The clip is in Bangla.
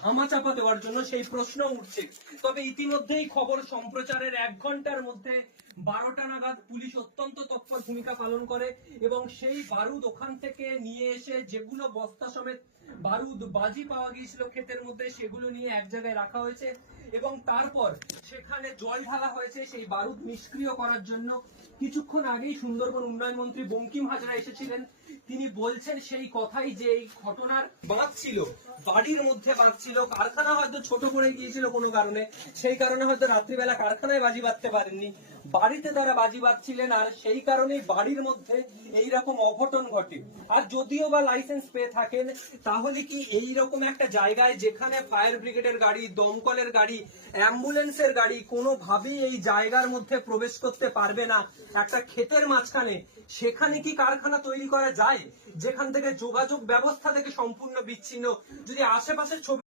ধামাচাপা দেওয়ার জন্য সেই প্রশ্ন উঠছে। তবে ইতিমধ্যেই খবর সম্প্রচারের 1 ঘন্টার মধ্যে 12টা নাগাদ পুলিশ অত্যন্ত তৎপর ভূমিকা পালন করে এবং সেই বারুদ ওখান থেকে নিয়ে এসে যেগুলো বস্তা সমেত বারুদ বাজি পাওয়া গিয়েছিল ক্ষেতের মধ্যে সেগুলো নিয়ে এক জায়গায় রাখা হয়েছে এবং তারপর সেখানে জল ঢালা হয়েছে সেই বারুদ নিষ্ক্রিয় করার জন্য। কিছুক্ষণ আগেই সুন্দরবন উন্নয়ন মন্ত্রী বঙ্কিম হাজরা এসেছিলেন, তিনি বলছেন সেই কথাই যে এই ঘটনার বাঁধ ছিল, বাড়ির মধ্যে বাঁধ ছিল, কারখানা হয়তো ছোট করে গিয়েছিল কোনো কারণে, সেই কারণে হয়তো রাত্রিবেলা কারখানায় বাজি বাঁধতে পারেননি, বাড়িতে তারা বাজি বাঁধছিলেন আর সেই কারণেই বাড়ির মধ্যে এইরকম অঘটন ঘটে। আর যদিও বা লাইসেন্স পেয়ে থাকেন তাহলে কি এইরকম একটা জায়গায় যেখানে ফায়ার ব্রিগেডের গাড়ি, দমকলের গাড়ি, অ্যাম্বুলেন্সের গাড়ি কোনোভাবেই এই জায়গার মধ্যে প্রবেশ করতে পারবে না, একটা ক্ষেতের মাঝখানে, সেখানে কি কারখানা তৈরি করা যায় যেখান থেকে যোগাযোগ ব্যবস্থা থেকে সম্পূর্ণ বিচ্ছিন্ন? যদি আশেপাশের ছবি